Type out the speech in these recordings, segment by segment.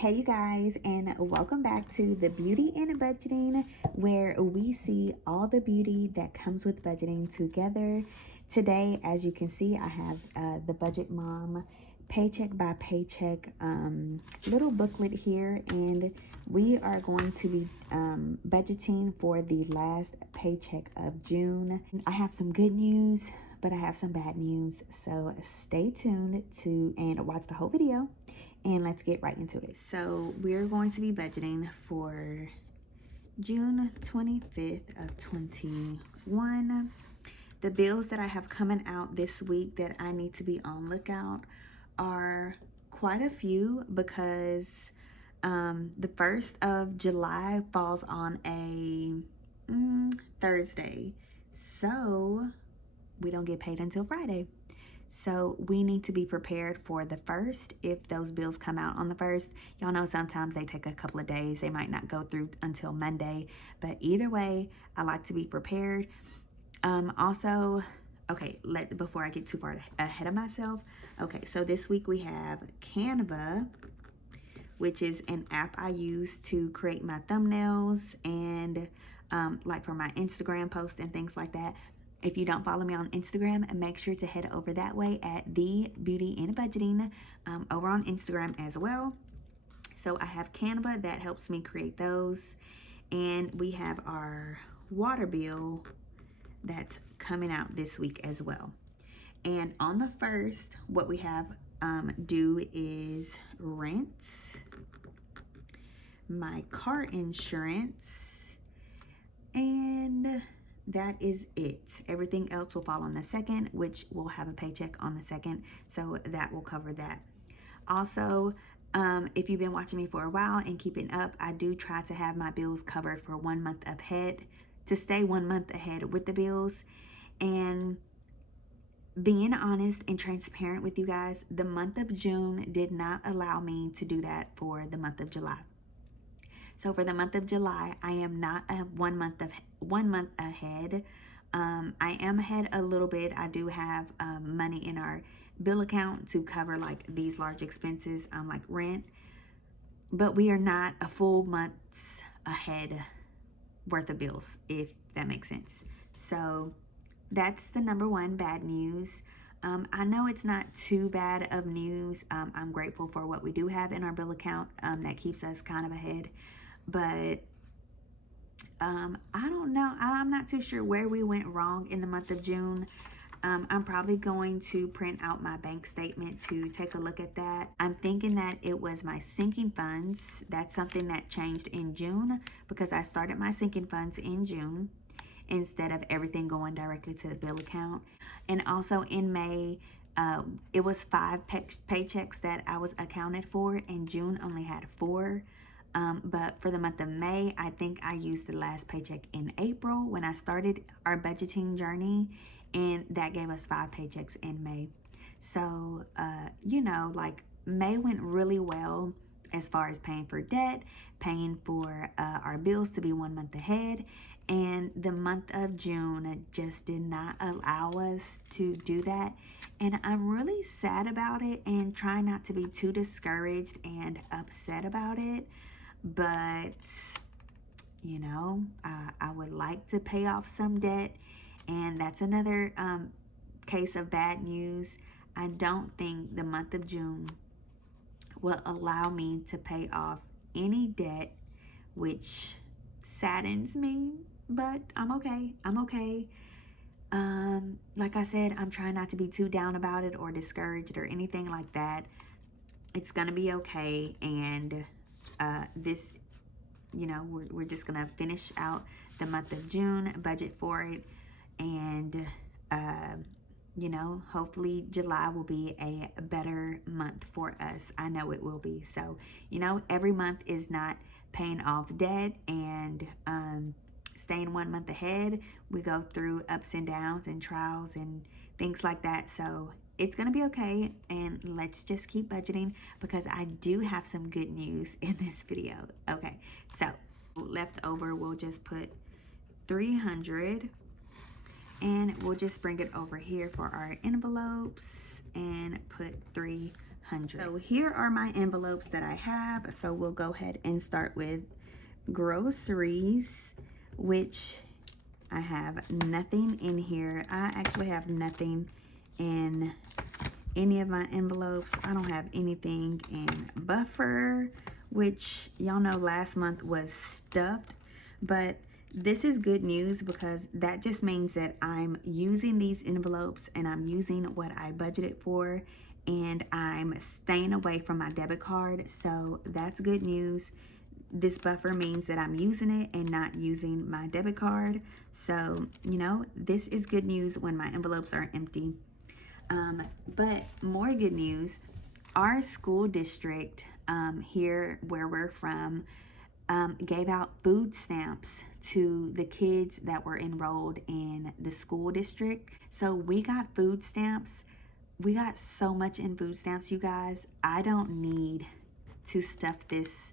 Hey you guys, and welcome back to the Beauty and Budgeting, where we see all the beauty that comes with budgeting together. Today, as you can see, I have the Budget Mom paycheck by paycheck little booklet here, and we are going to be budgeting for the last paycheck of June. I have some good news, but I have some bad news, so stay tuned and watch the whole video. And let's get right into it. So we're going to be budgeting for June 25th of 21. The bills that I have coming out this week that I need to be on lookout are quite a few, because the 1st of July falls on a Thursday. So we don't get paid until Friday. So we need to be prepared for the 1st if those bills come out on the 1st. Y'all know sometimes they take a couple of days. They might not go through until Monday. But either way, I like to be prepared. Also, okay, before I get too far ahead of myself. Okay, so this week we have Canva, which is an app I use to create my thumbnails and like for my Instagram posts and things like that. If you don't follow me on Instagram, make sure to head over that way at The Beauty and Budgeting over on Instagram as well. So I have Canva that helps me create those. And we have our water bill that's coming out this week as well. And on the 1st, what we have due is rent, my car insurance, and that is it. Everything else will fall on the 2nd, which will have a paycheck on the 2nd, so that will cover that. Also, if you've been watching me for a while and keeping up, I do try to have my bills covered for 1 month ahead, to stay 1 month ahead with the bills. And being honest and transparent with you guys, the month of June did not allow me to do that for the month of July. So for the month of July, I am not 1 month ahead. I am ahead a little bit. I do have money in our bill account to cover like these large expenses, like rent, but we are not a full month's ahead worth of bills, if that makes sense. So that's the number one bad news. I know it's not too bad of news. I'm grateful for what we do have in our bill account that keeps us kind of ahead. But I don't know. I'm not too sure where we went wrong in the month of June. I'm probably going to print out my bank statement to take a look at that. I'm thinking that it was my sinking funds. That's something that changed in June, because I started my sinking funds in June instead of everything going directly to the bill account. And also in May, it was 5 paychecks that I was accounted for, and June only had 4. But for the month of May, I think I used the last paycheck in April when I started our budgeting journey, and that gave us 5 paychecks in May. So, you know, like May went really well as far as paying for debt, paying for our bills to be 1 month ahead. And the month of June just did not allow us to do that. And I'm really sad about it and trying not to be too discouraged and upset about it. But, you know, I would like to pay off some debt. And that's another case of bad news. I don't think the month of June will allow me to pay off any debt, which saddens me, but I'm okay. I'm okay. Like I said, I'm trying not to be too down about it or discouraged or anything like that. It's gonna be okay. And this, you know, we're just gonna finish out the month of June, budget for it, and you know, hopefully July will be a better month for us. I know it will be. So, you know, every month is not paying off debt and staying 1 month ahead. We go through ups and downs and trials and things like that. So it's gonna be okay, and let's just keep budgeting, because I do have some good news in this video. Okay, so left over, we'll just put 300, and we'll just bring it over here for our envelopes and put 300. 100. So here are my envelopes that I have. So we'll go ahead and start with groceries, which I have nothing in here. I actually have nothing in any of my envelopes. I don't have anything in buffer, which y'all know last month was stuffed, but this is good news because that just means that I'm using these envelopes and I'm using what I budgeted for, and I'm staying away from my debit card. So that's good news. This buffer means that I'm using it and not using my debit card. So, you know, this is good news when my envelopes are empty. But more good news, our school district here where we're from gave out food stamps to the kids that were enrolled in the school district. So we got food stamps. We got so much in food stamps, you guys. I don't need to stuff this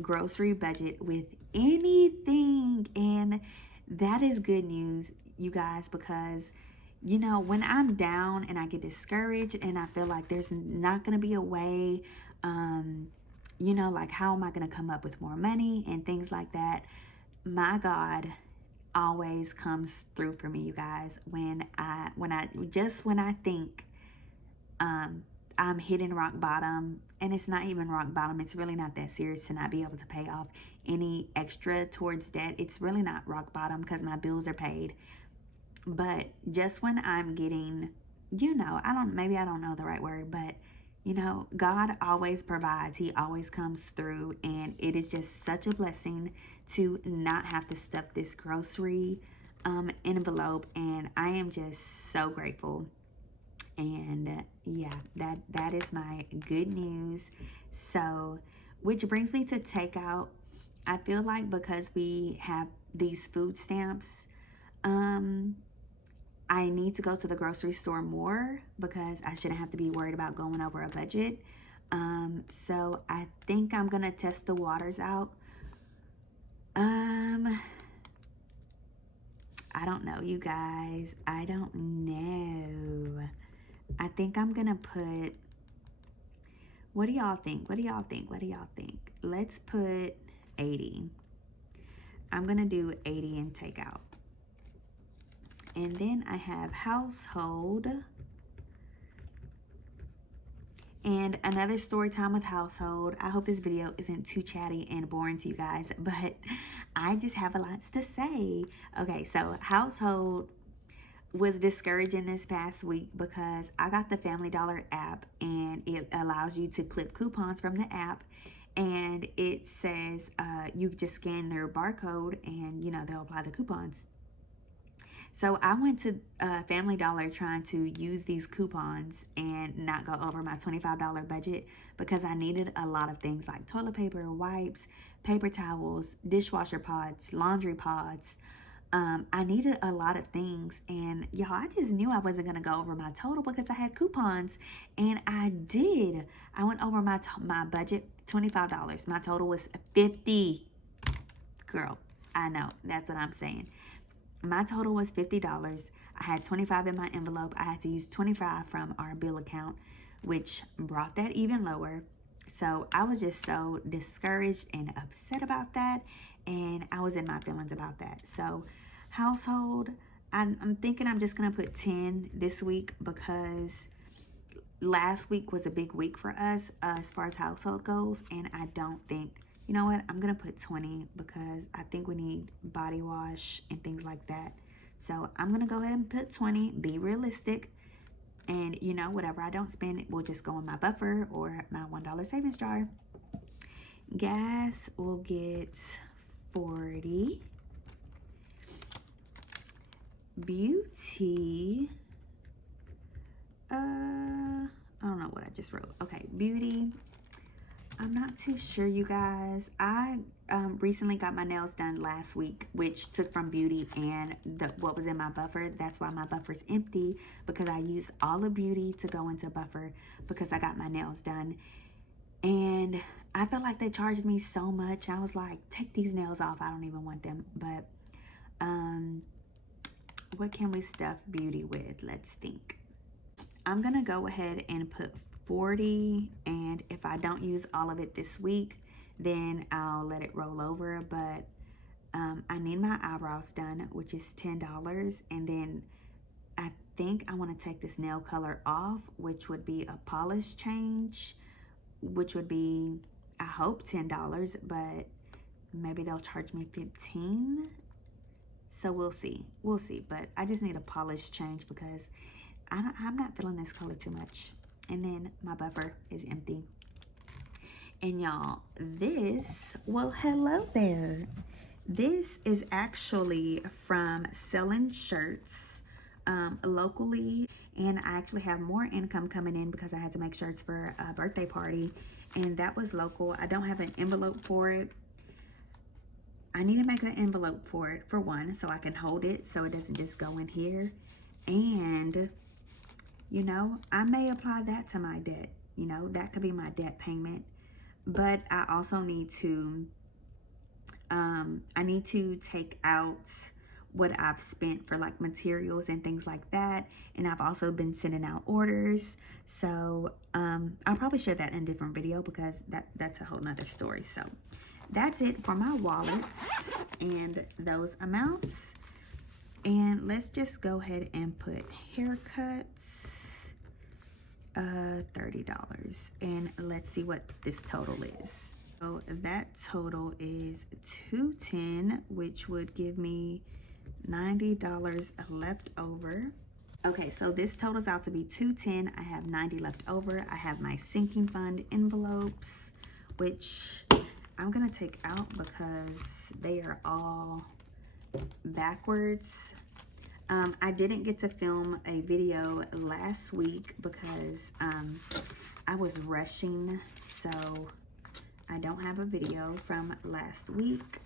grocery budget with anything, and that is good news, you guys, because you know, when I'm down and I get discouraged and I feel like there's not going to be a way, you know, like how am I going to come up with more money and things like that, my God always comes through for me, you guys. When I think I'm hitting rock bottom, and it's not even rock bottom, it's really not that serious to not be able to pay off any extra towards debt. It's really not rock bottom because my bills are paid. But just when I'm getting, you know, maybe I don't know the right word, but you know, God always provides. He always comes through, and it is just such a blessing to not have to stuff this grocery envelope, and I am just so grateful. And yeah, that is my good news. So, which brings me to takeout. I feel like because we have these food stamps, I need to go to the grocery store more because I shouldn't have to be worried about going over a budget. So I think I'm gonna test the waters out. I don't know, you guys. I don't know. I think I'm gonna put, what do y'all think? What do y'all think? What do y'all think? Let's put 80. I'm gonna do 80 in takeout. And then I have household. And another story time with household. I hope this video isn't too chatty and boring to you guys, but I just have a lot to say. Okay, so household was discouraging this past week because I got the Family Dollar app, and it allows you to clip coupons from the app, and it says you just scan their barcode and you know they'll apply the coupons. So I went to Family Dollar trying to use these coupons and not go over my $25 budget because I needed a lot of things like toilet paper, wipes, paper towels, dishwasher pods, laundry pods. I needed a lot of things, and y'all, I just knew I wasn't gonna go over my total because I had coupons, and I did. I went over my budget $25. My total was $50. Girl, I know, that's what I'm saying. My total was $50. I had $25 in my envelope. I had to use $25 from our bill account, which brought that even lower. So I was just so discouraged and upset about that, and I was in my feelings about that. So household, I'm thinking I'm just gonna put 10 this week because last week was a big week for us as far as household goes, and I don't think, you know what, I'm gonna put 20 because I think we need body wash and things like that. So I'm gonna go ahead and put 20, be realistic, and you know, whatever I don't spend, it will just go in my buffer or my $1 savings jar. Gas will get 40. Beauty, I don't know what I just wrote. Okay, beauty, I'm not too sure, you guys. I recently got my nails done last week, which took from beauty and what was in my buffer. That's why my buffer's empty, because I used all of beauty to go into buffer because I got my nails done. And I felt like they charged me so much. I was like, take these nails off. I don't even want them. But what can we stuff beauty with? Let's think. I'm gonna go ahead and put $40, and if I don't use all of it this week, then I'll let it roll over. But I need my eyebrows done, which is $10, and then I think I want to take this nail color off, which would be a polish change, which would be, I hope, $10, but maybe they'll charge me $15. So we'll see, but I just need a polish change because I'm not feeling this color too much. And then my buffer is empty. And y'all, this, well, hello there. This is actually from selling shirts locally. And I actually have more income coming in because I had to make shirts for a birthday party. And that was local. I don't have an envelope for it. I need to make an envelope for it, for one, so I can hold it so it doesn't just go in here. And, you know, I may apply that to my debt. You know, that could be my debt payment. But I also need to, I need to take out what I've spent for like materials and things like that. And I've also been sending out orders. So I'll probably share that in a different video because that's a whole nother story. So that's it for my wallets and those amounts. And let's just go ahead and put haircuts, $30. And let's see what this total is. So that total is $210, which would give me $90 left over. Okay, so this totals out to be $210. I have $90 left over. I have my sinking fund envelopes, which I'm gonna take out because they are all backwards. I didn't get to film a video last week because I was rushing, so I don't have a video from last week.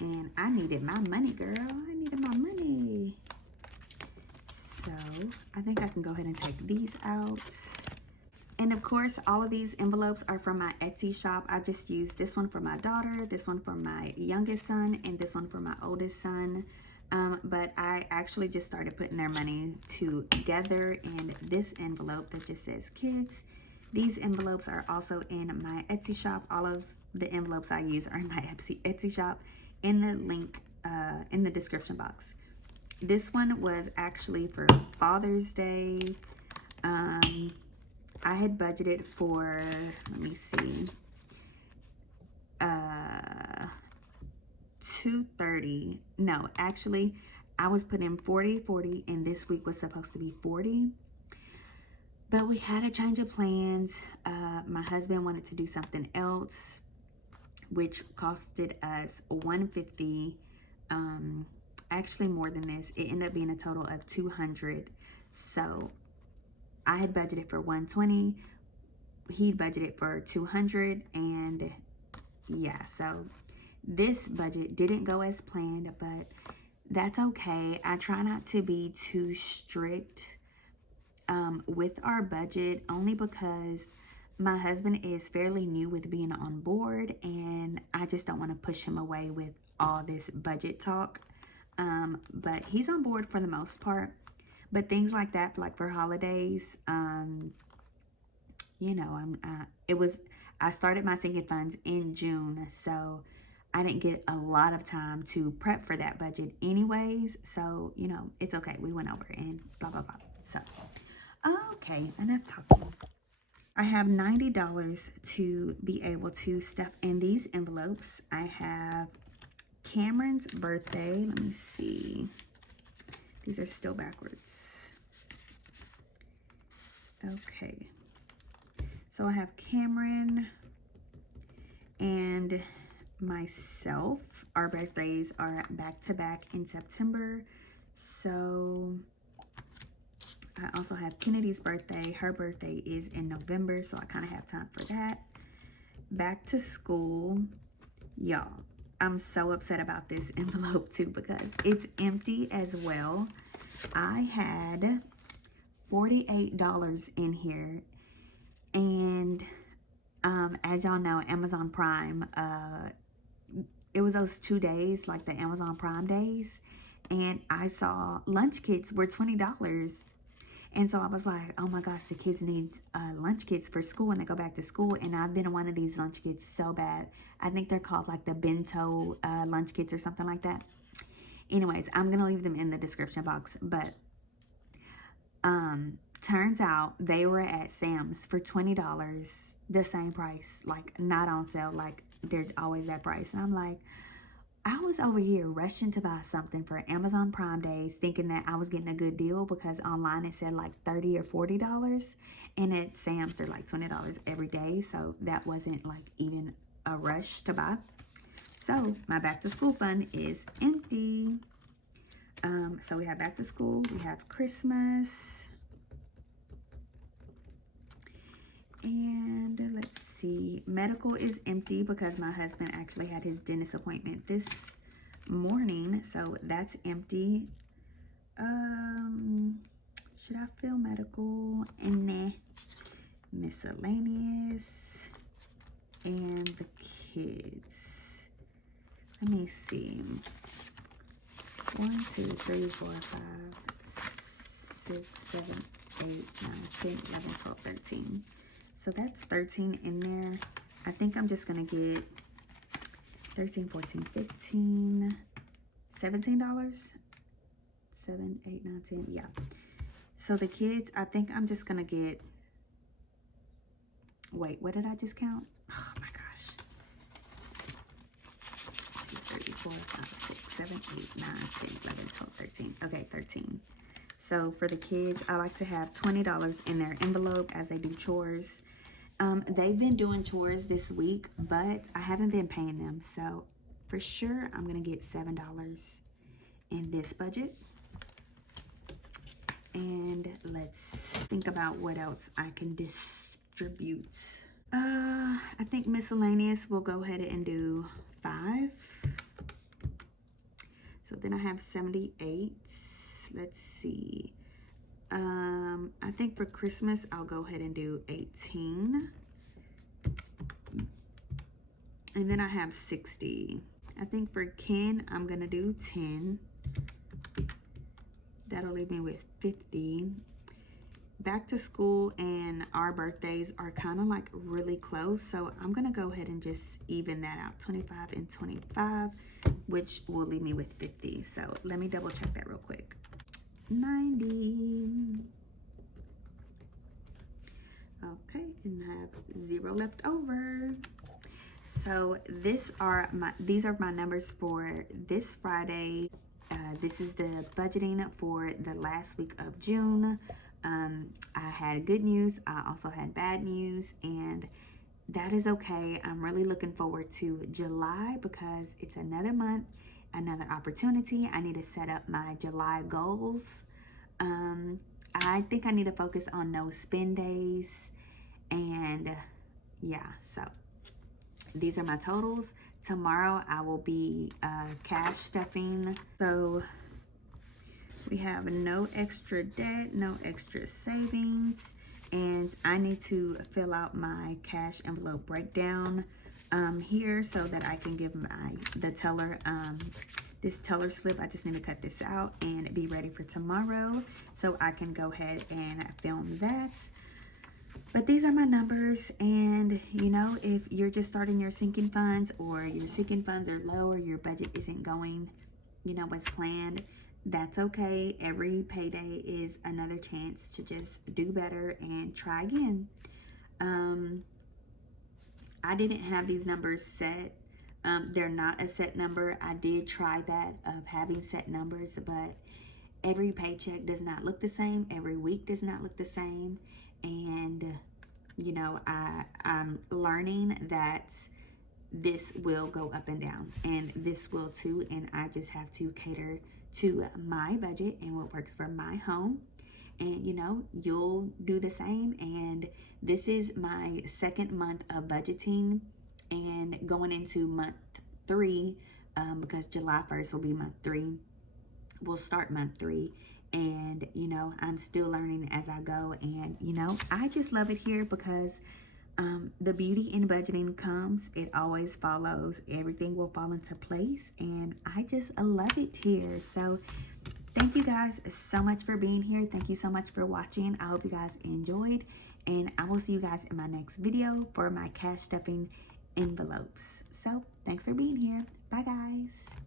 And I needed my money, girl. I needed my money. So I think I can go ahead and take these out. And of course, all of these envelopes are from my Etsy shop. I just used this one for my daughter, this one for my youngest son, and this one for my oldest son. But I actually just started putting their money together in this envelope that just says kids. These envelopes are also in my Etsy shop. All of the envelopes I use are in my Etsy shop, in the link in the description box. This one was actually for Father's Day. I had budgeted for, let me see, $230. No, actually, I was putting 40, and this week was supposed to be 40. But we had a change of plans. My husband wanted to do something else, which costed us $150. Actually, more than this. It ended up being a total of $200. So I had budgeted for $120. He budgeted for $200, and yeah, so this budget didn't go as planned, but that's okay. I try not to be too strict with our budget, only because my husband is fairly new with being on board, and I just don't want to push him away with all this budget talk. But he's on board for the most part. But things like that, like for holidays, you know, I started my sinking funds in June, so I didn't get a lot of time to prep for that budget anyways. So, you know, it's okay. We went over and blah, blah, blah. So, okay, enough talking. I have $90 to be able to stuff in these envelopes. I have Cameron's birthday. Let me see. These are still backwards. Okay. So I have Cameron and myself. Our birthdays are back to back in September. So I also have Kennedy's birthday. Her birthday is in November, so I kind of have time for that. Back to school. Y'all, I'm so upset about this envelope too because it's empty as well. I had $48 in here, and as y'all know, Amazon Prime, it was those 2 days, like the Amazon Prime days, and I saw lunch kits were $20. And so I was like, oh my gosh, the kids need lunch kits for school when they go back to school. And I've been one of these lunch kits so bad. I think they're called like the bento lunch kits or something like that. Anyways, I'm going to leave them in the description box. But turns out they were at Sam's for $20, the same price, like not on sale, like they're always that price. And I'm like, I was over here rushing to buy something for Amazon Prime Days, thinking that I was getting a good deal because online it said like $30 or $40, and at Sam's they're like $20 every day. So that wasn't like even a rush to buy. So my back to school fund is empty. So we have back to school, we have Christmas, and let's see, medical is empty because my husband actually had his dentist appointment this morning, so that's empty. Should I fill medical? And nah. Miscellaneous and the kids. Let me see. 1, 2, 3, 4, 5, 6, 7, 8, 9, 10, 11, 12, 13. So that's 13 in there. I think I'm just going to get 13, 14, 15, $17. 7, 8, 9, 10. Yeah. So the kids, I think I'm just going to get, wait, what did I just count? Oh my gosh. 2, 3, 4, 5, 6, 7, 8, 9, 10, 11, 12, 13. Okay, 13. So for the kids, I like to have $20 in their envelope as they do chores. They've been doing chores this week, but I haven't been paying them. So for sure, I'm going to get $7 in this budget. And let's think about what else I can distribute. I think miscellaneous, we'll go ahead and do 5. So then I have 78. Let's see. I think for Christmas, I'll go ahead and do 18. And then I have 60. I think for Ken, I'm going to do 10. That'll leave me with 50. Back to school and our birthdays are kind of like really close. So I'm going to go ahead and just even that out. 25 and 25, which will leave me with 50. So let me double check that real quick. 90. Okay, and I have 0 left over. So these are my numbers for this Friday. This is the budgeting for the last week of June. I had good news. I also had bad news, and that is okay. I'm really looking forward to July because it's another month, another opportunity. I need to set up my July goals. I think I need to focus on no spend days, and yeah, so these are my totals. Tomorrow I will be cash stuffing. So we have no extra debt, no extra savings, and I need to fill out my cash envelope breakdown here so that I can give the teller this teller slip. I just need to cut this out and be ready for tomorrow so I can go ahead and film that. But these are my numbers, and you know, if you're just starting your sinking funds, or your sinking funds are low, or your budget isn't going, you know, as planned, that's okay. Every payday is another chance to just do better and try again. I didn't have these numbers set. They're not a set number. I did try that of having set numbers, but every paycheck does not look the same. Every week does not look the same. And, you know, I'm learning that this will go up and down, and this will too. And I just have to cater to my budget and what works for my home. And, you know, you'll do the same. And this is my second month of budgeting and going into month 3, because July 1st will be month 3. We'll start month 3. And, you know, I'm still learning as I go. And, you know, I just love it here because the beauty in budgeting comes. It always follows. Everything will fall into place. And I just love it here. So thank you guys so much for being here. Thank you so much for watching. I hope you guys enjoyed, and I will see you guys in my next video for my cash stuffing envelopes. So thanks for being here. Bye guys.